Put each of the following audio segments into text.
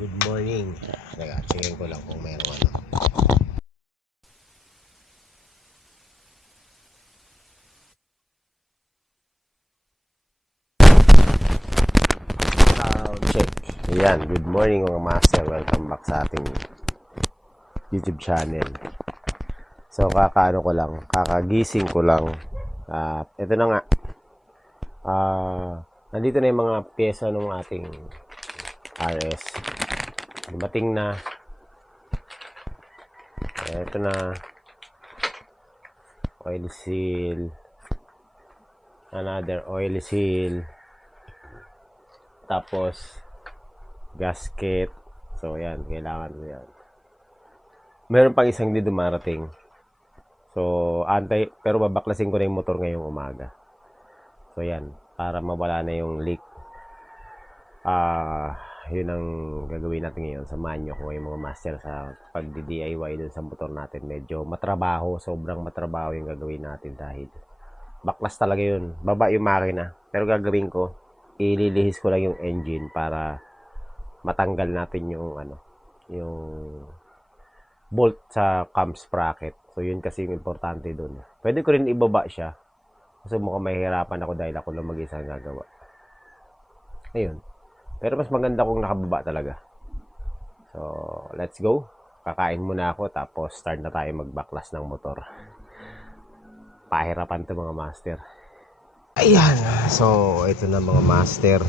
Good morning. Teka, checkin ko lang kung meron ano. Sound check. Ayan, good morning mga master. Welcome back sa ating YouTube channel. So, kakagising ko lang. At ito na nga. Nandito na yung mga pyesa ng ating RS. Dumating na. Ito na. Oil seal. Another oil seal. Tapos gasket. So yan, kailangan mo yan. Meron pang isang di dumarating. So pero babaklasin ko na yung motor ngayong umaga. So yan, para mawala na yung leak. Yun ang gagawin natin ngayon. Samahan nyo ko yung mga master sa pagdi-DIY dun sa motor natin. Medyo matrabaho, sobrang matrabaho yung gagawin natin dahil baklas talaga yun. Baba yung makina. Pero gagawin ko, ililihis ko lang yung engine para matanggal natin yung yung bolt sa cam sprocket. So yun kasi yung importante doon. Pwede ko rin ibaba siya kasi mukhang mahihirapan ako dahil ako lang mag-isa gagawa. Ayun. Pero mas maganda kung nakababa talaga. So let's go. Kakain muna ako tapos start na tayo magbaklas ng motor. Pahirapan to mga master. Ayan, so ito na mga master.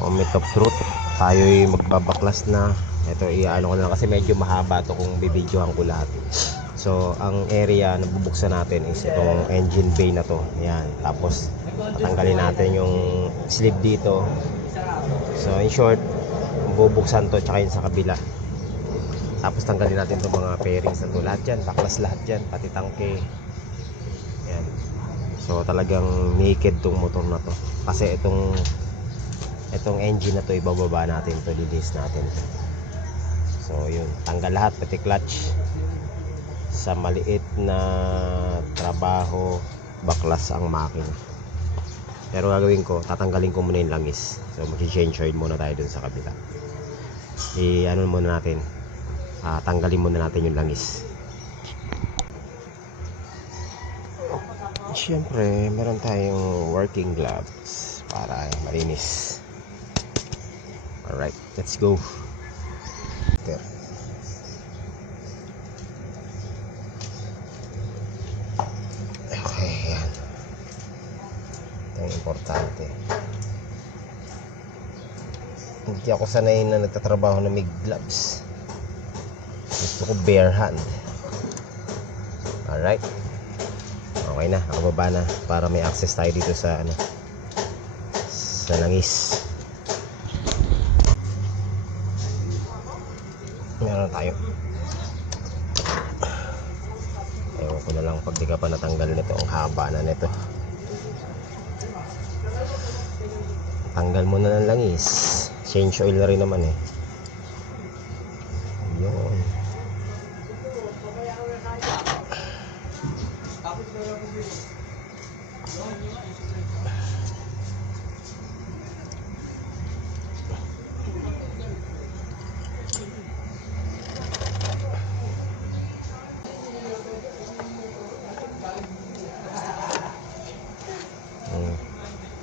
Moment of truth. Tayo'y magbabaklas na. Ito iano ko na kasi medyo mahaba to kung bibidyohan ko lahat. So ang area na bubuksan natin is itong engine bay na to. Ayan, tapos tatanggalin natin yung sleeve dito. So in short, bubuksan to tsaka yun sa kabila. Tapos tanggalin natin itong mga fairings na to. Lahat yan, baklas lahat yan, pati tangke. Ayan. So talagang naked tong motor na to. Kasi itong engine na to ibababa natin to, lilihis natin to. So yun, tanggal lahat pati clutch. Sa maliit na trabaho, baklas ang makina. Pero gagawin ko, tatanggalin ko muna yung langis. So mag-change oil muna tayo dun sa kabila. Ano muna natin, tanggalin muna natin yung langis. Siyempre, meron tayong working gloves para malinis. Alright, let's go. Okay, yan. Ito yung importante. Hindi ako sanay na nagtatrabaho na may gloves. Gusto ko bare hand. Alright. Okay na, nakababa na para may access tayo dito sa sa langis. Meron tayo. Ewan ko na lang pag di ka pa natanggal nito. Ang haba na nito. Tanggal mo na ng langis. Change oil na rin naman eh. Yun.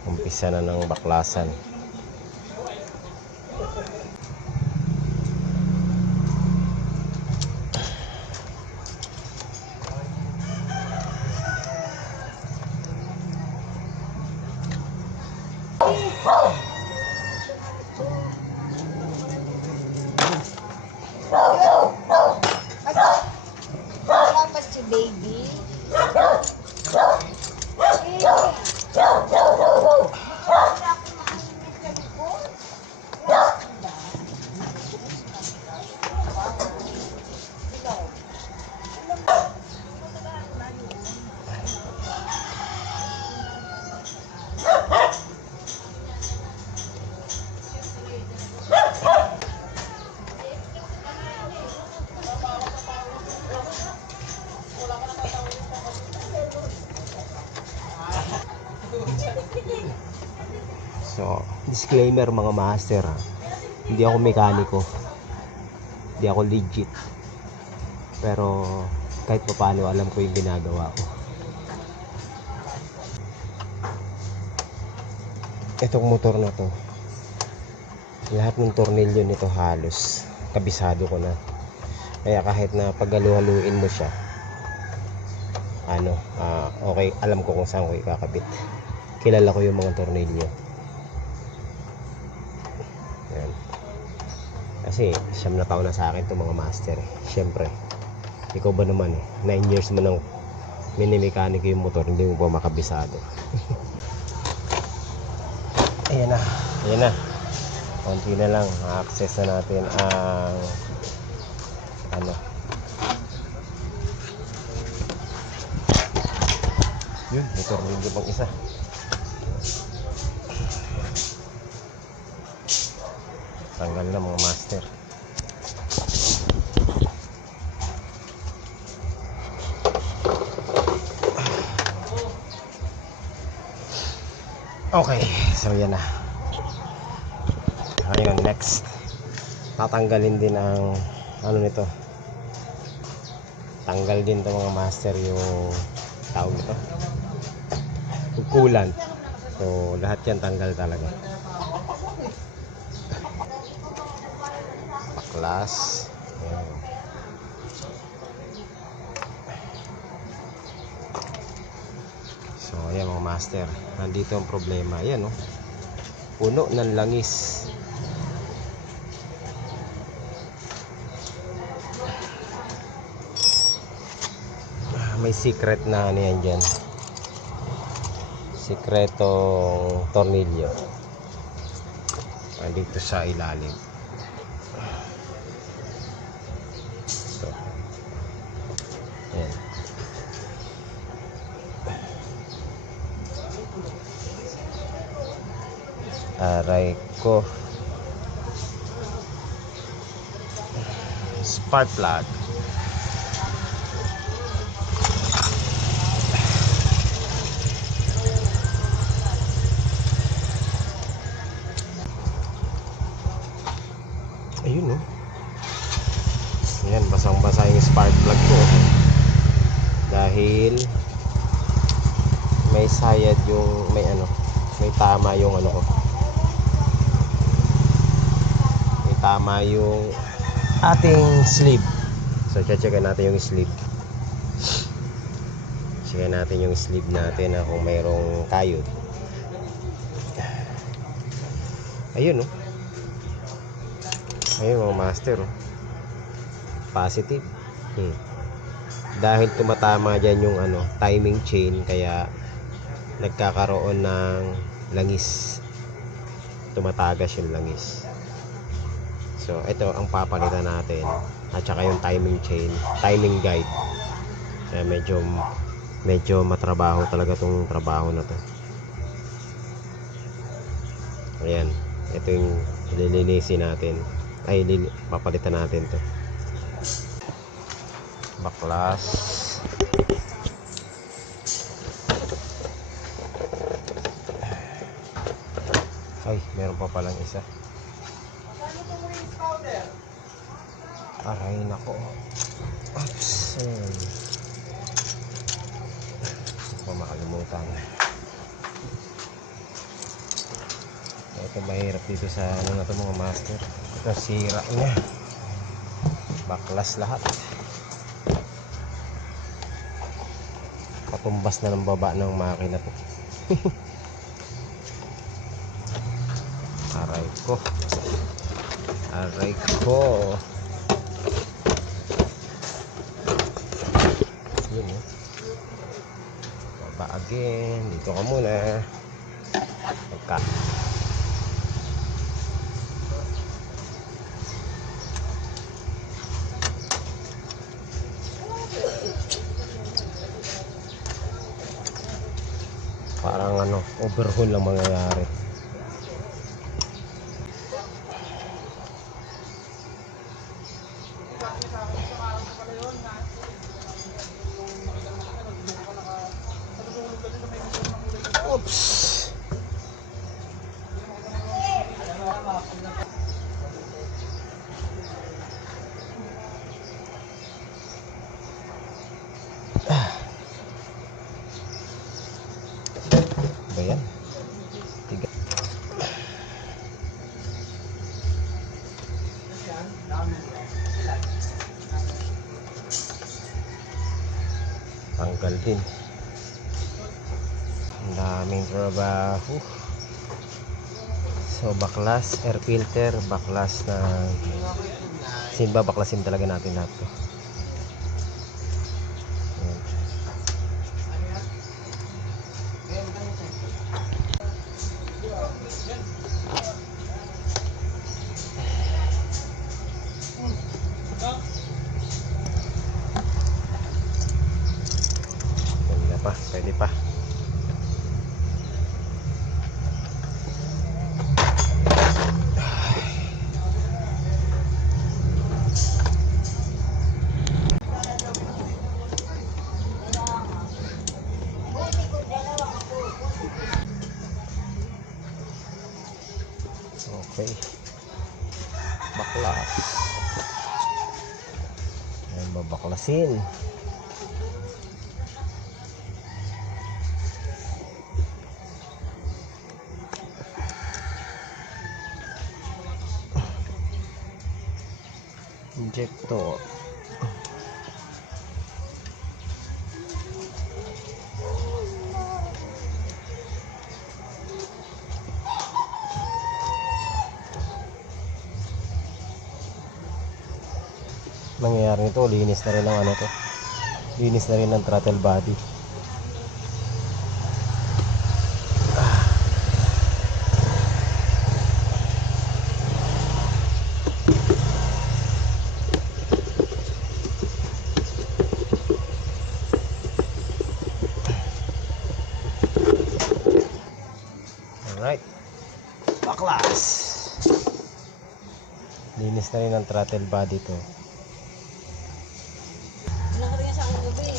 Umpisa na ng baklasan. Dapat si baby. So, disclaimer mga master Hindi ako mekaniko. Hindi ako legit. Pero kahit pa paano alam ko yung ginagawa ko. Itong motor na to, lahat ng tornilyo nito halos kabisado ko na. Kaya kahit na paghalu-haluin mo siya, okay, alam ko kung saan ko ikakabit. Kilala ko yung mga tornilyo. Yan. Kasi 9 na taon na sa akin itong mga master. Siyempre, ikaw ba naman 9 years mo nang mini-mekaniko yung motor, hindi mo ba makabisado? Ayan na, ayan na. Konti na lang, ma-access na natin ang yun, motor hindi pang isa. Tanggal na mga master. Okay, so yan na. Ngayon, next, tatanggalin din ang nito. Tanggal din to mga master yung tawag nito, yung coolant. So lahat yan tanggal talaga. Baklas. Ayan. So ayan mga master, nandito ang problema. Ayan puno ng langis. May secret na yan dyan. Sikretong tornilyo dito sa ilalim. So, ayan. Aray ko. Spark plug. Ayun ayan, basang-basa yung spark plug ko dahil may sayad yung may tama yung ko, may tama yung ating sleeve. So checkin natin yung sleeve. Checkin natin yung sleeve natin kung mayroong kayod. Ayun ayun mga master positive. Dahil tumatama dyan yung timing chain, kaya nagkakaroon ng langis, tumatagas yung langis. So ito ang papalitan natin, at saka yung timing chain, timing guide. Kaya medyo matrabaho talaga tong trabaho na to. Ayan, ito yung lilinisin natin, papalitan natin to. Baklas. Ay, meron pa palang isa. Aray nako. Oops. Hindi ko makalimutan. Ito mahirap dito sa na to mga master. Ito sira niya. Baklas lahat. Patumbas na ng baba ng makina to. Aray ko. Aray ko. Yun baba again. Dito ka muna. Parang overhaul lang mangyayari. Oops. tanggal din. Ang daming trabaho. So baklas, air filter, baklas na baklasin talaga natin lahat to. Ayan. Pwede pa, pwede pa. Okay. Baklas. Ayan, babaklasin. Injector. Nangyayari nito, linis na rin ang ano to. Linis na rin ang throttle body. Alright. Baklas. Linis na rin ang throttle body to. Nakariyan sa akin gabi.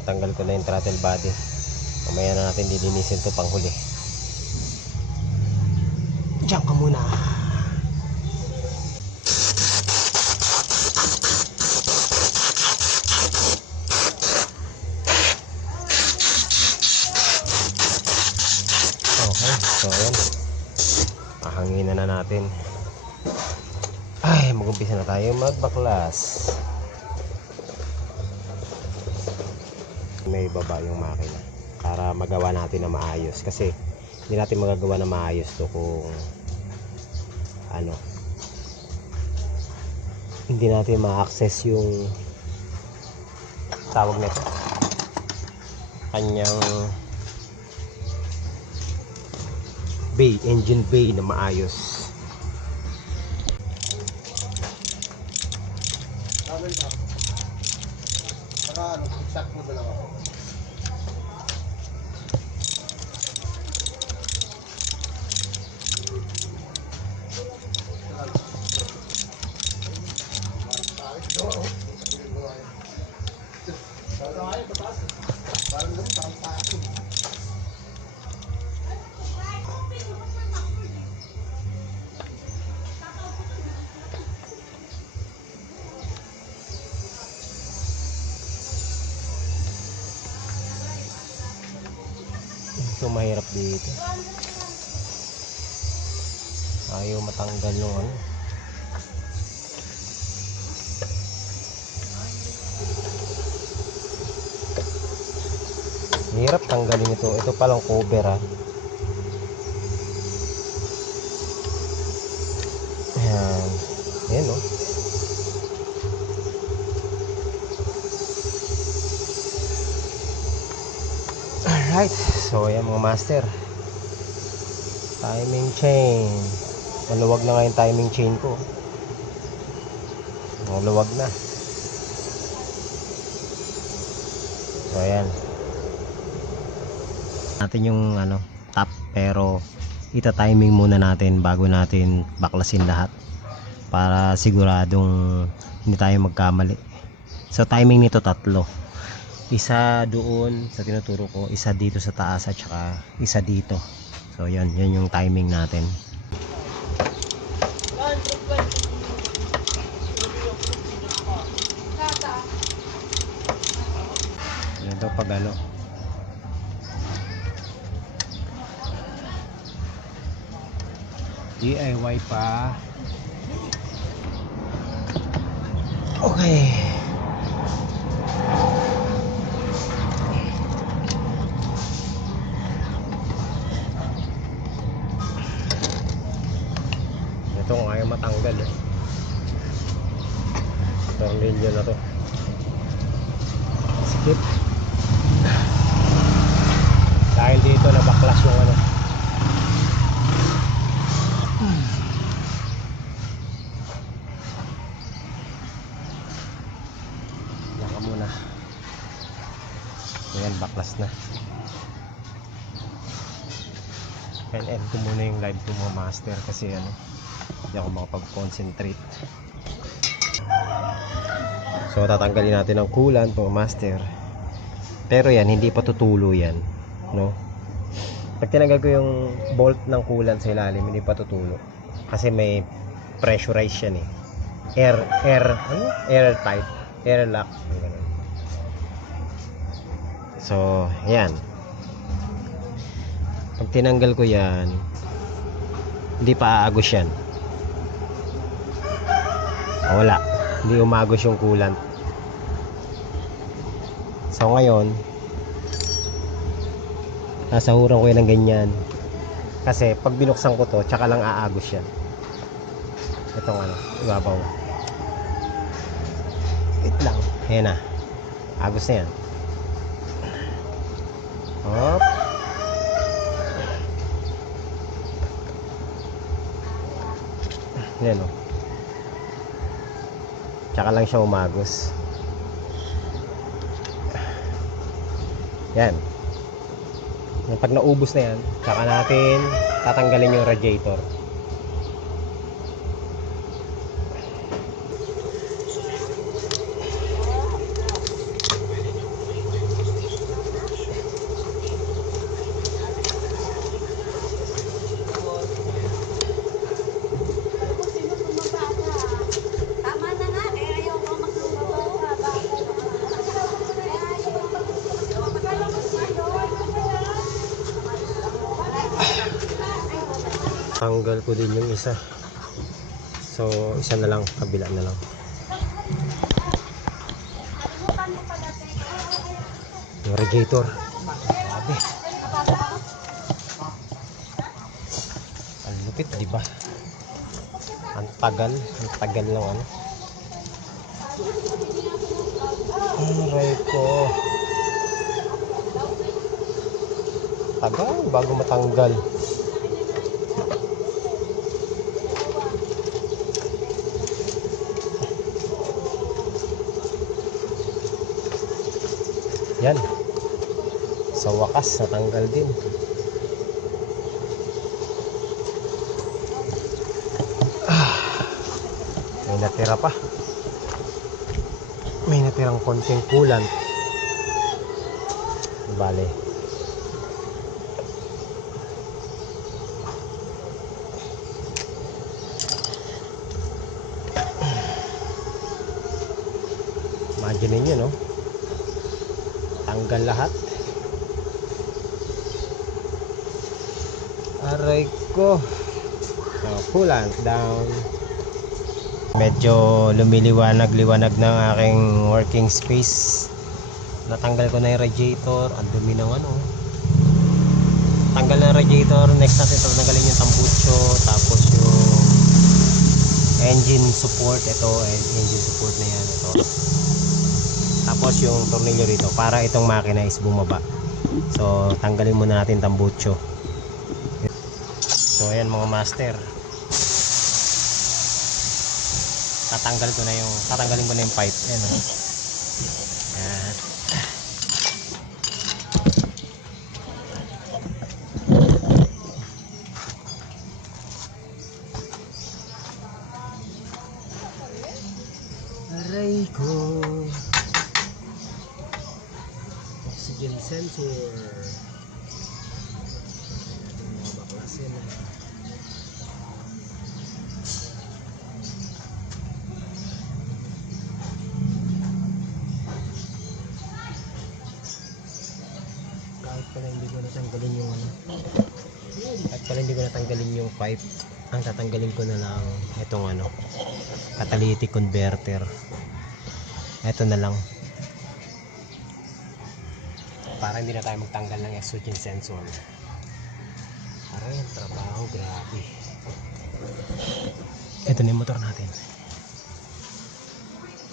Tanggal ko na yung throttle body. Mamaya na natin lilinisin to pang huli. Diyan ka muna. Okay, so ayan. Pahanginan na natin. Ay, mag-umpisa na tayo magbaklas. May baba yung makina para magawa natin na maayos, kasi hindi natin magagawa na maayos to kung ano, hindi natin ma-access yung tawag nito, kanyang bay, engine bay na maayos. Ito mahirap dito, ayaw matanggal yung ano. Hirap tanggalin ito. Ito palang cover ha. Ayan. Ayan o. Alright. So ayan mga master. Timing chain. Maluwag na nga yung timing chain ko. Maluwag na. So ayan. Natin yung ano, top, pero ita-timing muna natin bago natin baklasin lahat para siguradong hindi tayo magkamali. So timing nito tatlo. Isa doon sa tinuturo ko, isa dito sa taas at saka isa dito. So yan yung timing natin. Ito pag ano. DIY pa. Okay. Ito ang ayaw matanggal eh. Tornilyo na to. Skip. Dahil dito nabaklas yung ano. Naka muna. Ayan, baklas na. End ko muna yung live ko mga master kasi ano, hindi ako makapag-concentrate. So tatanggalin natin ang coolant mga master. Pero yan, hindi pa tutulo yan, no? Pag tinanggal ko yung bolt ng coolant sa ilalim, hindi pa tutulo. Kasi may pressurized yan eh. Air tight, air lock. Ganun. So, yan. Pag tinanggal ko yan, hindi pa aagos yan. Wala. Hindi umagos yung coolant. So ngayon, nasahuran ko yan ng ganyan. Kasi pag binuksan ko to, tsaka lang aagos yan. Itong ano, ibabaw. Wait lang. Ayan na. Agos na yan. Hop. Yan o. Tsaka lang siya umagos. Yan. Pag naubos na yan, tsaka natin tatanggalin yung radiator. Tanggal ko din yung isa. So, isa na lang, kabila na lang. Yung radiator. Grabe. Ang lupit, di ba? Ang tagal lang ano. Aray ko. Tagal bago matanggal. Yan. Sa wakas, natanggal din. May natira pa. May natirang konting coolant. Bale. Imagine niyo, no? Tanggal lahat. Aray ko. So, coolant down. Medyo lumiliwanag-liwanag ng aking working space. Natanggal ko na yung radiator. Ang dumi ng ano. Tanggal na radiator. Next natin tatanggalin yung tambucho. Tapos yung engine support. Ito, engine support na yan. Ito. Tapos yung tornilyo rito para itong makina is bumaba. So tanggalin muna natin tambucho. So ayan mga master. Tatanggalin ko na yung pipe. Ayan o. Ayan. Aray ko. Oxygen sensor. Mga baklasin. At pala hindi ko natanggalin yung pipe. Ang tatanggalin ko na lang itong catalytic converter. Ito na lang. Para hindi na tayo magtanggal ng exogen sensor. Aray, ang trabaho, grabe. Ito na yung motor natin.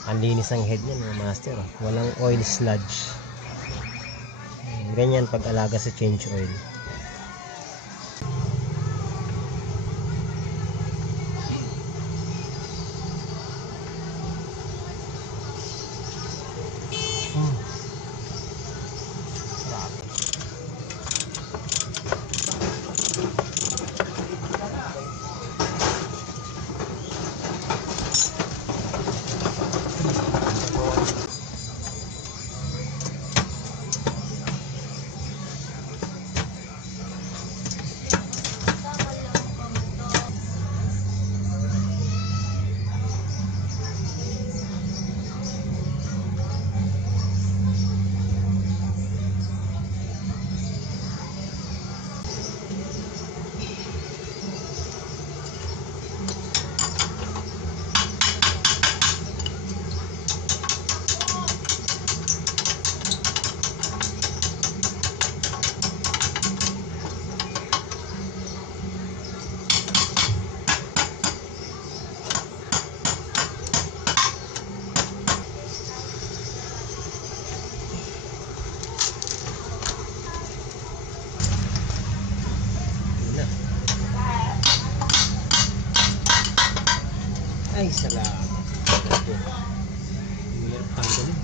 Ang linis ng head niya mga master. Walang oil sludge. Ganyan pag-alaga sa change oil. Ay, salamat. Hirap tanggalin.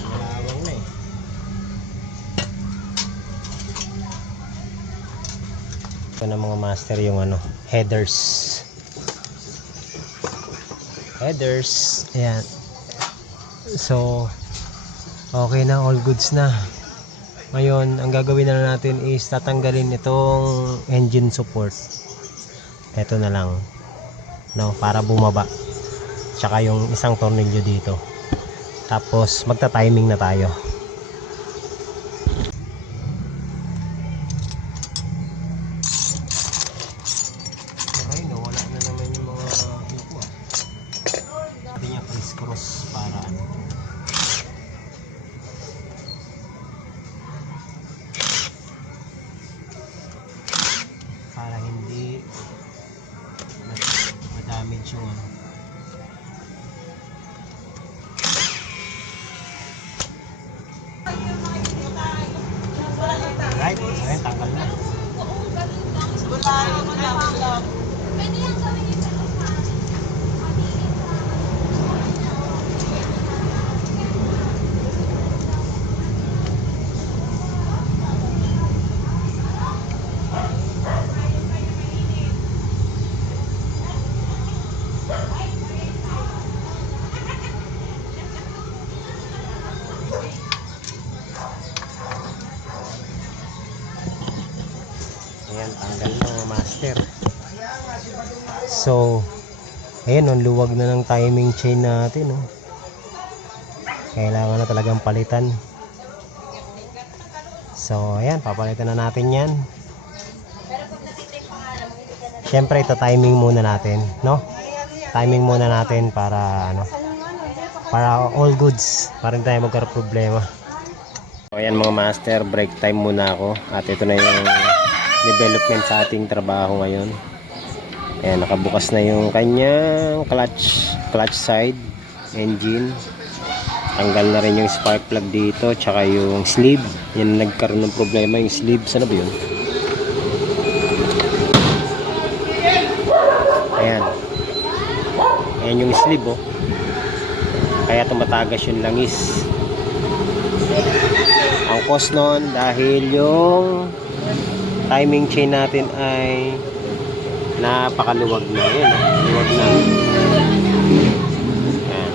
Malawang na eh. Ito na mga master yung headers. Headers. Ayan. So, okay na, all goods na. Ngayon, ang gagawin na natin is tatanggalin itong engine support. Ito na lang. No, para bumaba. Tsaka yung isang tornilyo dito. Tapos magta-timing na tayo. Okay, nawala na naman yung mga upo. Sabi niya criss-cross para para hindi ma-damage yung Right, ayun, tanggal na. Ayan, tanggal na mga master. So, ayan, ang luwag na ng timing chain natin. Kailangan na talagang palitan. So, ayan, papalitan na natin yan. Siyempre, ito timing muna natin, no? Timing muna natin para, para all goods. Para hindi tayo magkaroon problema. So, ayan mga master, break time muna ako. At ito na yung development sa ating trabaho ngayon. Ayan, nakabukas na yung kanyang clutch side engine. Tanggal na rin yung spark plug dito, tsaka yung sleeve. Yan nagkaroon ng problema yung sleeve. Sana ba yun? Ayan. Ayan yung sleeve, oh. Kaya tumatagas yung langis. Ang cause nun dahil yung timing chain natin ay napakaluwag na. Ayan, luwag na. Ayan.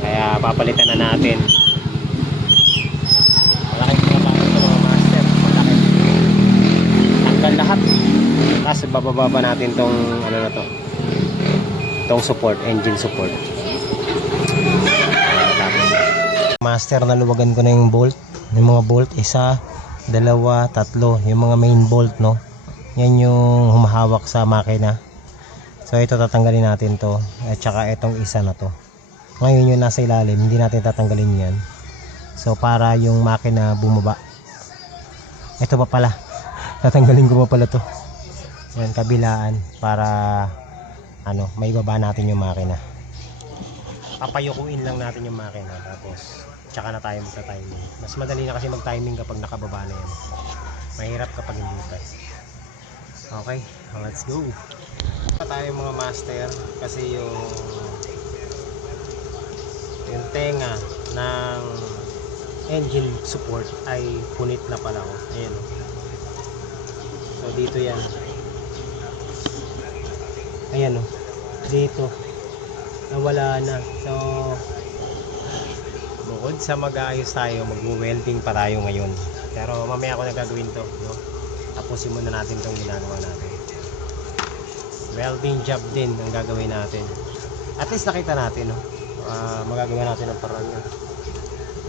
Kaya papalitan na natin. Malaki trabaho ito mga master. Malaki. Tanggal lahat. Tapos bababa natin tong tong support, engine support. Tapos master, naluwagan ko na yung bolt. yung mga bolt, isa, dalawa, tatlo, yung mga main bolt, no, yan yung humahawak sa makina. So ito tatanggalin natin to, at saka itong isa na to. Ngayon yung nasa ilalim, hindi natin tatanggalin yan. So para yung makina bumaba. Ito pa pala, tatanggalin ko pa pala to. Yan, kabilaan, para ano, may baba natin yung makina. Papayukuin lang natin yung makina, tapos tsaka na tayo magta-timing. Mas madali na kasi mag-timing kapag nakababa na yan. Mahirap kapag hindi pa. Okay, let's go. Pa tayo mga master, kasi yung tenga ng engine support ay punit na pala ko. Ayan o. So dito yan. Ayan o. Dito. Nawala na. So bukod sa mag-aayos tayo, mag-welding pa tayo ngayon. Pero mamaya ko na gagawin to, no? Tapusin muna natin tong ginagawa natin. Welding job din ang gagawin natin. At least nakita natin, no? Magagawa natin ang paraan yan.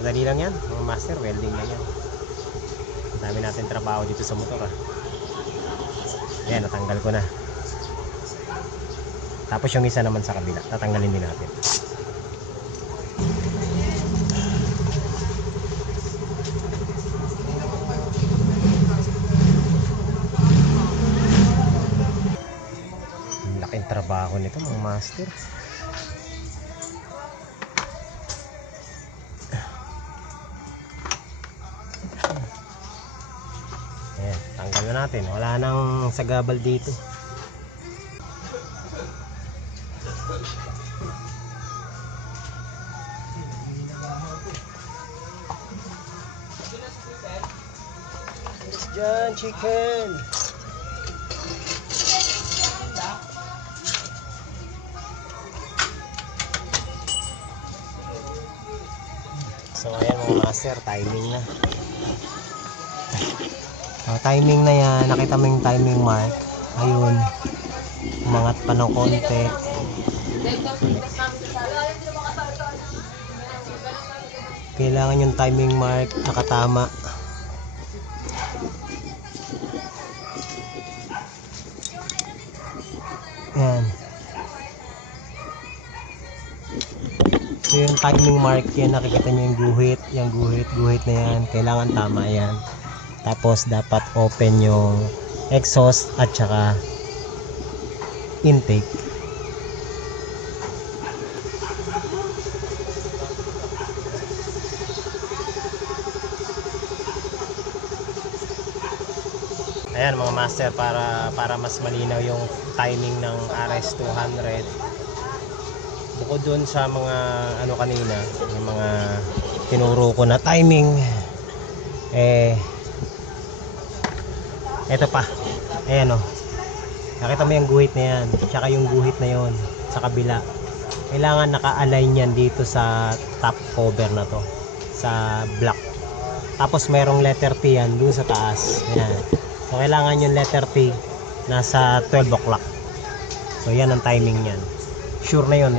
Madali lang yan, mga master, welding na yan. Dami natin trabaho dito sa motor, ah. Yan, natanggal ko na. Tapos yung isa naman sa kabila, tatanggalin din natin. Laking trabaho nito mga master. Ayan, tanggal na natin. Wala nang sagabal dito. Diyan, chicken. So ayan mga master, timing na. Timing na yan, nakita mo yung timing mark. Ayun, umangat pa ng konti. Kailangan yung timing mark nakatama. Ayan. So yung timing mark yan, nakikita nyo yung guhit na yan, kailangan tama yan. Tapos dapat open yung exhaust at saka intake. Ayan mga master, para mas malinaw yung timing ng RS200. Bukod dun sa mga ano kanina, yung mga tinuro ko na timing, eto pa, ayan o, nakita mo yung guhit na yan, tsaka yung guhit na yon sa kabila, kailangan naka-align yan dito sa top cover na to, sa block. Tapos merong letter T yan dun sa taas, ayan. So kailangan yung letter T nasa 12 o'clock. So yan ang timing yan. Sure na yun,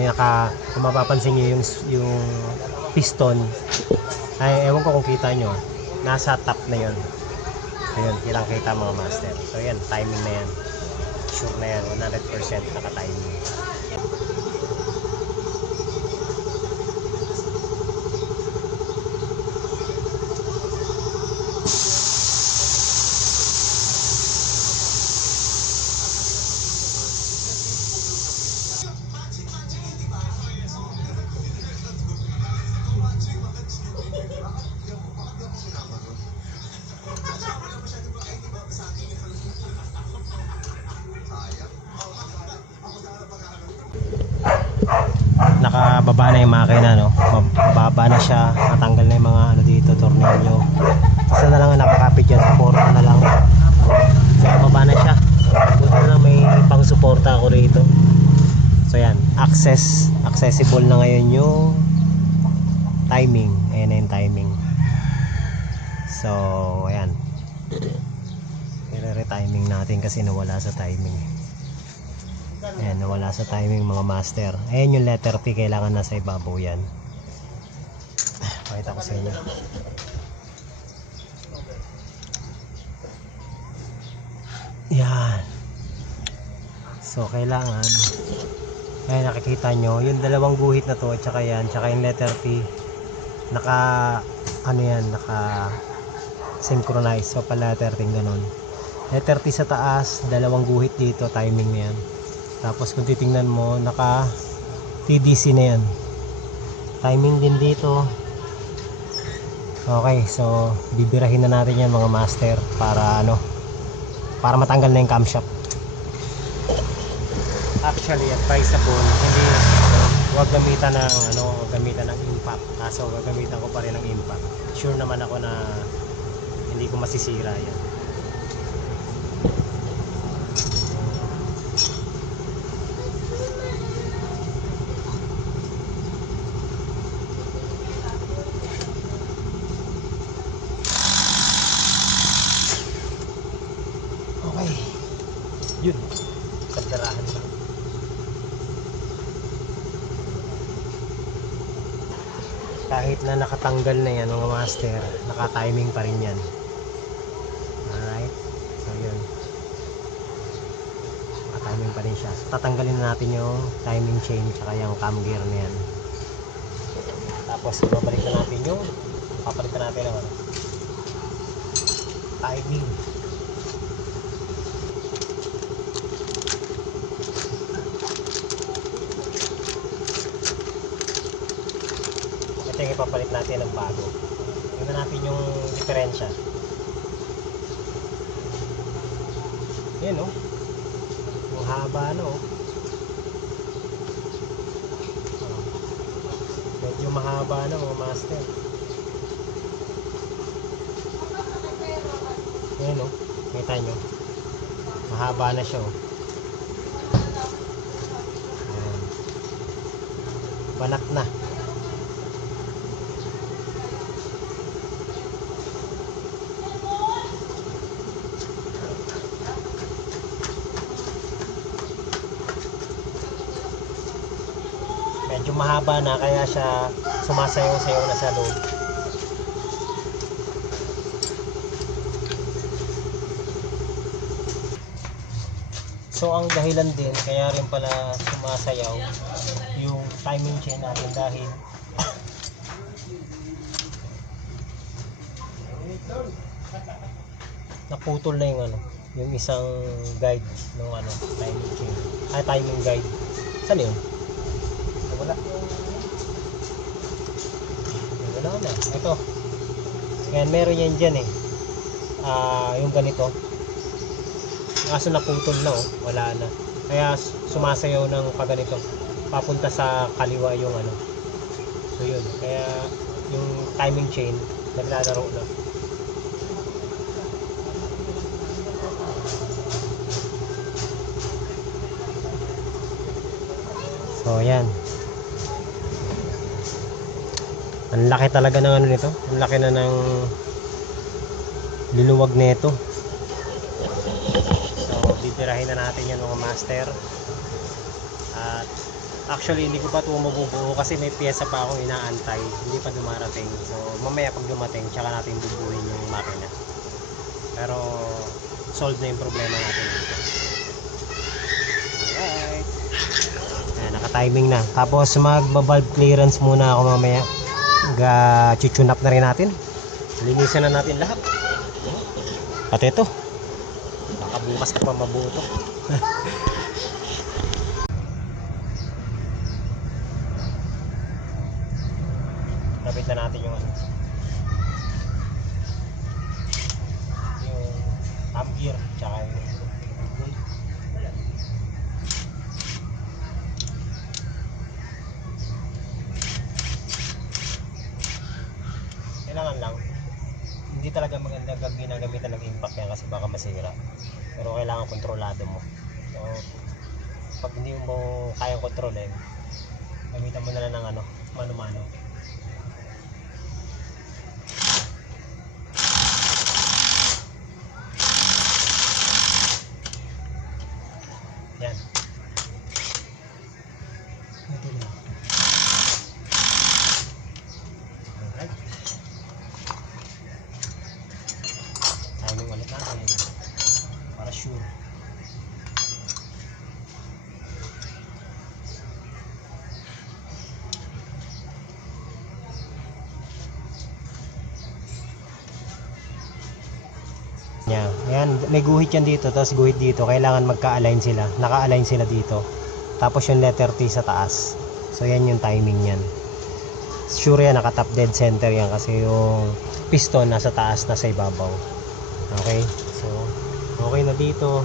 kung mapapansin nyo yung piston, ay ewan ko kung kita nyo, nasa top na yun. Ayun, kilang kita mga master. So yan, timing na yan. Sure na yan, 100% naka-timing. Nakababa na yung makina, no? Mababa na siya, natanggal na yung mga ano dito, tornilyo. Isa na lang ang nakakapit dyan, suporta na lang. So mababa na siya. Buti na lang may pang suporta ako rito. So yan, accessible na ngayon yung timing. Ayan na yung timing. So ayan, i-retiming natin kasi nawala sa timing. Ayan, nawala sa timing mga master. Ayan yung letter T, kailangan nasa ibabaw yan. Pakita ko sa inyo. Yan. So kailangan, ay nakikita nyo yung dalawang guhit na to at saka yan, tsaka yung letter T, naka ano yan, naka synchronize. So pa letter T ganun, letter T sa taas, dalawang guhit dito, timing na yan. Tapos kung titingnan mo, naka TDC na yan, timing din dito. Okay, so bibirahin na natin yan mga master para ano, para matanggal na yung camshaft. Actually advisable, hindi, wag gamitan ng ano, wag gamitan ng impact. Kaso gagamitan ko pa rin ng impact. Sure naman ako na hindi ko masisira yan. Okay, yun, kandarahan lang. Kahit na nakatanggal na yan mga master, naka-timing pa rin yan. Alright, so yun, naka-timing pa rin siya. So tatanggalin na natin yung timing chain tsaka yung cam gear na yan. Tapos babalik na natin yung, papalitan natin ang ano, timing. Ito yung ipapalit natin ng bago. Tingnan natin yung diferensya. Yan o, yung haba no. Medyo mahaba na mga master. Yan o, kita nyo, mahaba na siya o. Ayan, banat na. Medyo mahaba na kaya siya sumasayaw-sayaw na sa loob. So ang dahilan din kaya rin pala sumasayaw yung timing chain natin dahil naputol na yung ano, yung isang guide ng ano, timing chain. Ay, timing guide. Saan yun? Wala. Wala na. Ito. Yan, meron yan dyan eh. Yung ganito. Kaso naputol na oh. Wala na. Kaya sumasayaw ng paganito. Papunta sa kaliwa yung ano. So yun. Kaya yung timing chain naglalaro na. So yan. Ang laki talaga ng ano nito. Ang laki na ng linuwag nito. So bibirahin na natin yan mga master. At actually hindi ko pa ito mabubuo kasi may pyesa pa akong inaantay. Hindi pa dumarating. So mamaya pag dumating tsaka natin bubuhin yung makina. Pero solve na yung problema natin dito. Alright. Ayan, naka-timing na. Tapos magba-valve clearance muna ako mamaya. Chuchun up na rin natin. Linisan na natin lahat. Pati ito. Baka bukas ka pa mabuto. Kapit na natin yung ano, yung cam gear tsaka yung kailangan lang, hindi talaga maganda ginagamitan ng impact yan kasi baka masira, pero kailangan kontrolado mo. So pag hindi mo kayang kontrolin, gamitan mo na lang ng ano, mano-mano. Yan. Ito na. Alright. Timing ulit natin para sure. niya. Ayan, may guhit yan dito, tapos guhit dito. Kailangan magka-align sila. Naka-align sila dito. Tapos yung letter T sa taas. So yan yung timing niyan. Sure yan, naka-top dead center yan kasi yung piston nasa taas, nasa ibabaw. Okay? So, okay na dito.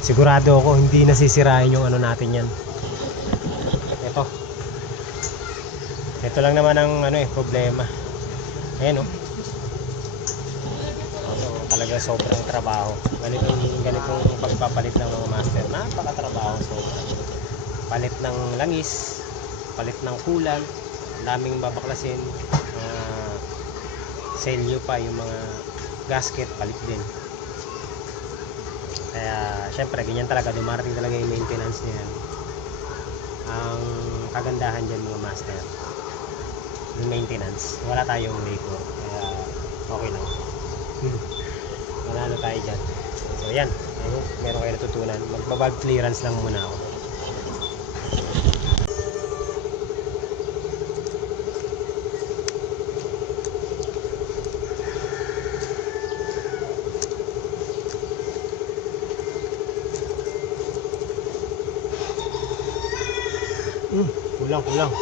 Sigurado ako hindi nasisirain yung ano natin yan. Ito lang naman ang problema. Ayan, oh. So, talaga sobrang trabaho. Ganitong pagpapalit ng mga master, napakatrabaho. So, palit ng langis, palit ng coolant, daming babaklasin, selyo pa, yung mga gasket, palit din. Kaya syempre ganyan talaga, dumarating talaga yung maintenance niyan. Ang kagandahan dyan mga master, yung maintenance, wala tayong labor, kaya okay lang. Manalo tayo dyan. So yan, meron kayo natutunan. Magbabag clearance lang muna ako. Kulang.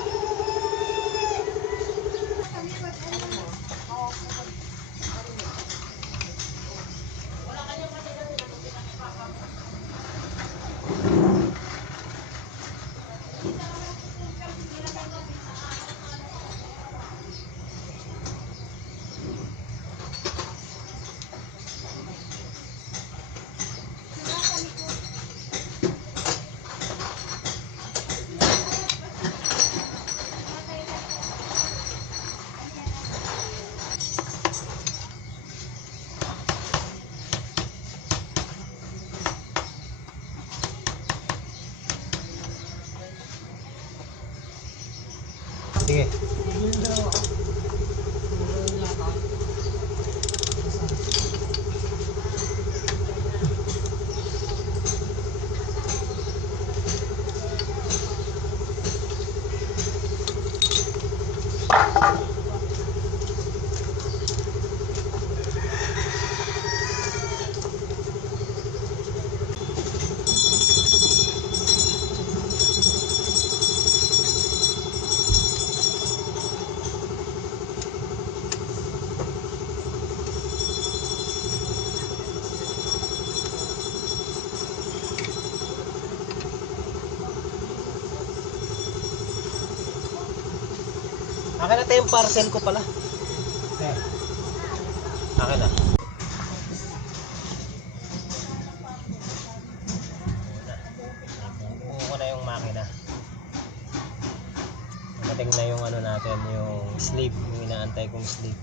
Sige. Akin na tayo yung parcel ko pala. Akin na. Buo ko na yung makina. Dumating na yung natin, yung sleeve, yung inaantay kong sleeve.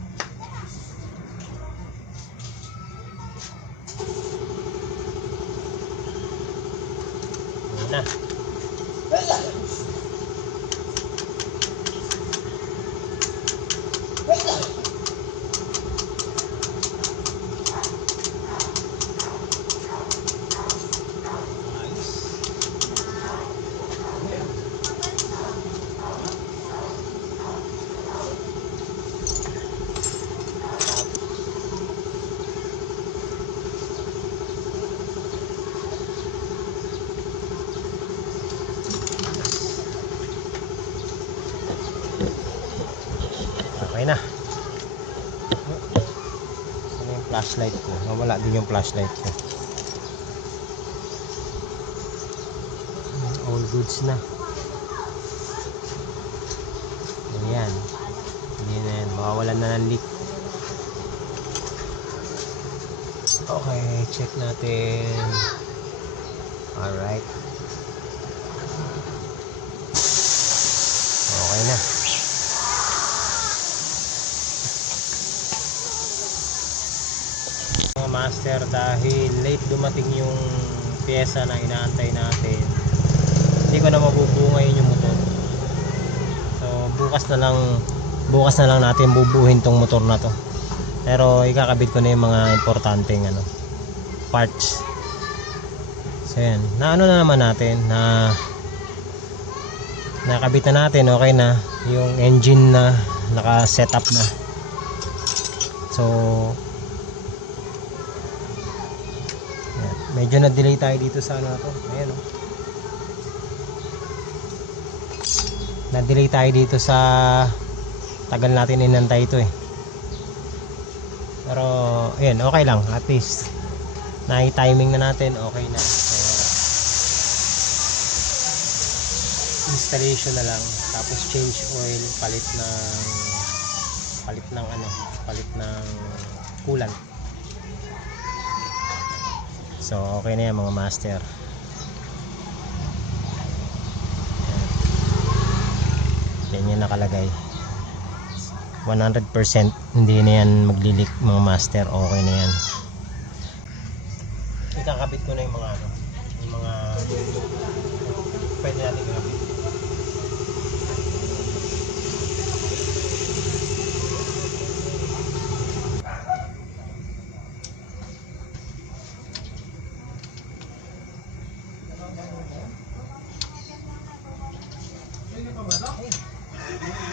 Yun na. Okay na. Ano yung flashlight ko? Nawala din yung flashlight ko. All goods na. Ayan. Hindi na yan. Mawawalan na ng leak. Okay, check natin. Alright. Okay na. Mga master, dahil late dumating yung pyesa na inaantay natin, hindi ko na mabubungay yung motor. So bukas na lang natin bubuhin tong motor na to. Pero ikakabit ko na yung mga importanteng parts. So yan, na naman natin, nakabit na natin, okay na yung engine, na naka-setup na. So ayan. Medyo na-delay tayo dito sa ano na to. Ayan oh. Na-delay tayo dito sa tagal natin inantay ito eh. Pero ayan, okay lang. At least na-timing na natin, okay na. So, installation na lang, tapos change oil, palit ng coolant. So okay na yan mga master. Yan yung nakalagay 100%, hindi na yan maglilik mga master. Okay na yan. Ikakabit ko na yung mga pwede natin ikakabit.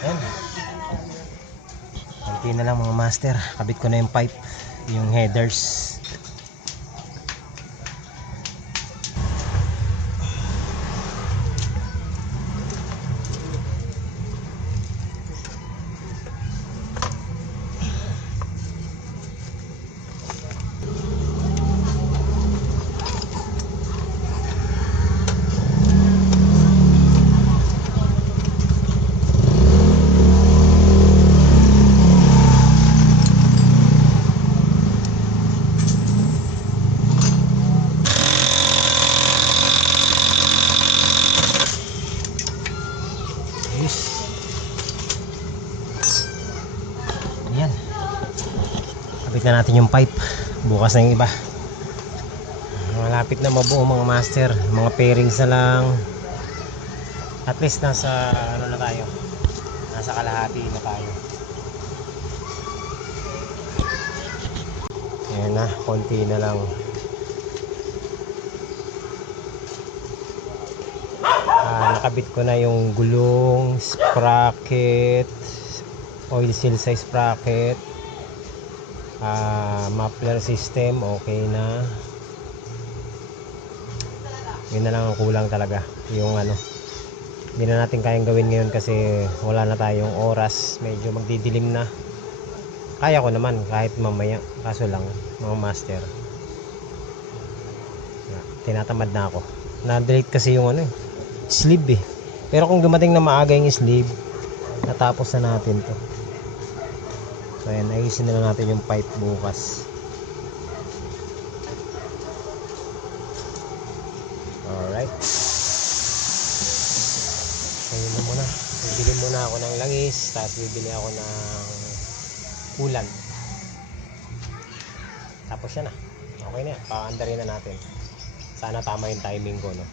Ayan. Kunti na lang mga master. Kabit ko na yung pipe, yung headers. Ayan. Kabit na natin yung pipe. Bukas na yung iba. Malapit na mabuo mga master. Mga pairings na lang. At least nasa ano na tayo. Nasa kalahati na tayo. Ayan na. Konti na lang. Nakabit ko na yung gulong, sprocket, oil seal sa sprocket, muffler system okay na. Yun na lang ang kulang talaga, yung ano, hindi na natin kayang gawin ngayon kasi wala na tayong oras, medyo magdidilim na. Kaya ko naman kahit mamaya, kaso lang mga master, tinatamad na ako. Na-delete kasi yung ano eh, sleeve eh. Pero kung dumating na maaga yung sleeve, natapos na natin to. So ayan, ayusin na lang natin yung pipe bukas. Alright. Ayun na muna. Bibili muna ako ng langis, tapos bibili ako ng coolant. Tapos yan na. Okay na yan. Paandarin na natin. Sana tama yung timing ko, no?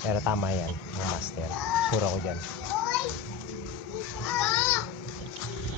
Pero tama yan, mga master. Sure ako dyan.